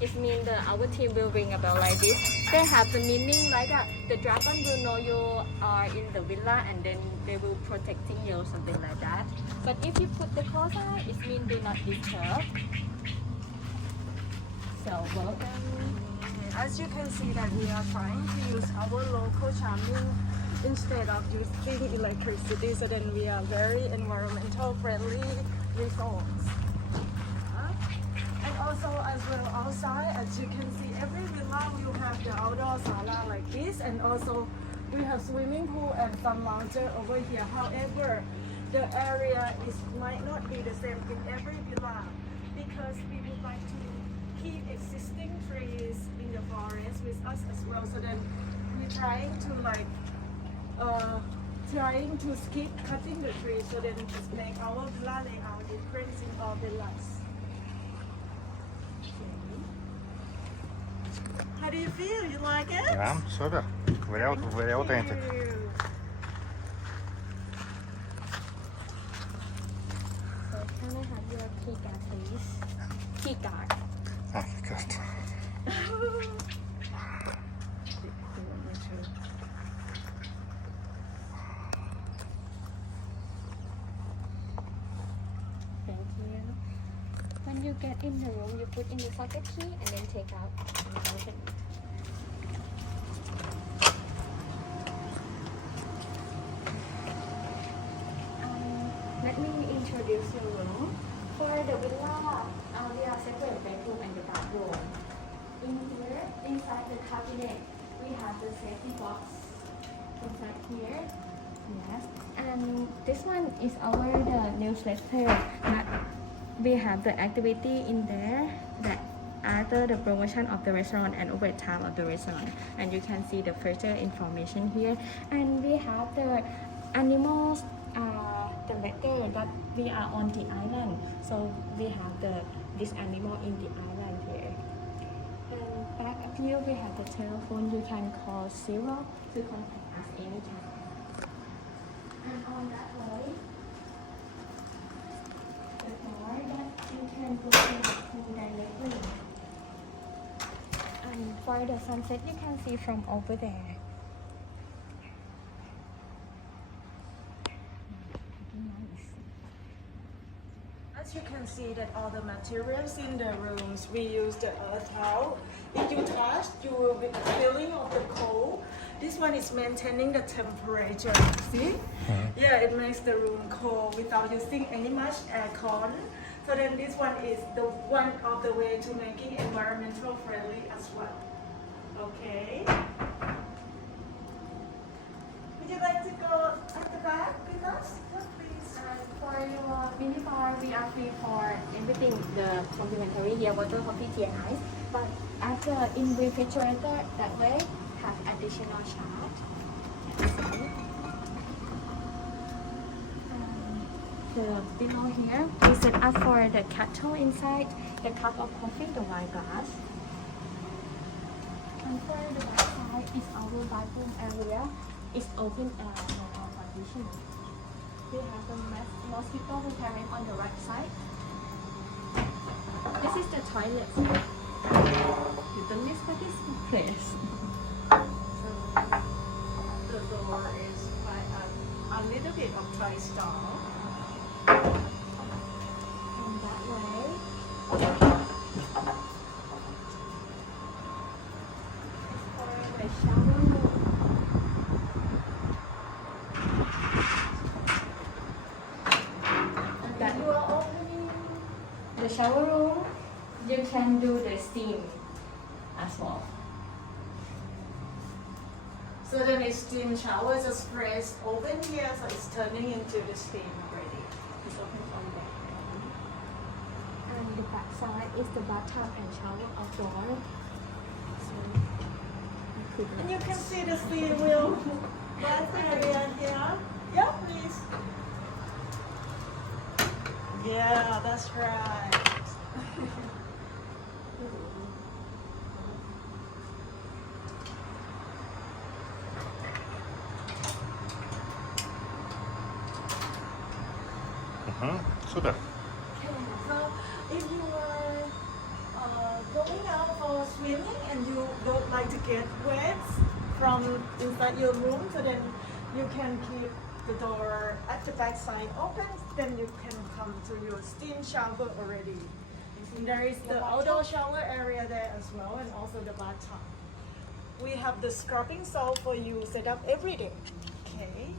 it means our team will ring a bell like this. They have the meaning like the dragon will know you are in the villa and then they will protecting you, something like that. But if you put the cross eye, it means do not disturb. So welcome. As you can see that we are trying to use our local charming instead of using electricity, so then we are very environmental friendly resorts. And also as well outside, as you can see, every villa will have the outdoor sala like this, and also we have swimming pool and some lounger over here. However, the area might not be the same in every villa because we would like to keep existing trees in the forest with us as well. So then we're trying to skip cutting the trees, so then just make our villa layout different in all villas. How do you feel? You like it? Yeah, super. Very authentic. Thank you. So can I have your key card, please? Key card. Ah, good. Thank you. When you get in the room, you put in the socket key and then take out and open it. Let me introduce your room. For the villa, we have separate bedroom and the bathroom. In here, inside the cabinet, we have the safety box inside here. Yes, and this one is our the newsletter. We have the activity in there that after the promotion of the restaurant and overtime of the restaurant, and you can see the further information here. And we have the animals, the letter that we are on the island, so we have this animal in the island here. And back up here we have the telephone. You can call 0 to contact us anytime. And on that way, the door that you can go to the pool directly. And for the sunset, you can see from over there. Nice. As you can see that all the materials in the rooms, we use the earth towel. If you touch, you will be feeling of the cold. This one is maintaining the temperature. See? Yeah, it makes the room cold without using any much aircon. So then this one is the one of the way to making environmental friendly as well. Okay. Would you like to go at the back with us? Yes, please. For your mini bar, we are free for everything. The complimentary here, water, coffee, tea, and ice. But after in refrigerator, that way have additional charge. The below here, we set up for the kettle inside, the cup of coffee, the wine glass. And for the back side is our bathroom area. It's open air, no partition. We have the mosquito repellent on the right side. This is the toilet. You don't miss for this place. The door is by a little bit of Thai style. And that way. For the shower room. That you are opening the shower room, you can do the steam as well. So then it's steam shower, just press open here, so it's turning into the steam already. It's open from there. And the back side is the bathtub and shower outdoor. So you could And you can see the steam wheel bath area here. Yeah, please. Yeah, that's right. Super. So if you were going out like to get wet from inside your room, so then you can keep the door at the back side open, then you can come to your steam shower already. There is the outdoor shower area there as well, and also the bathtub. We have the scrubbing salt for you set up every day. Okay.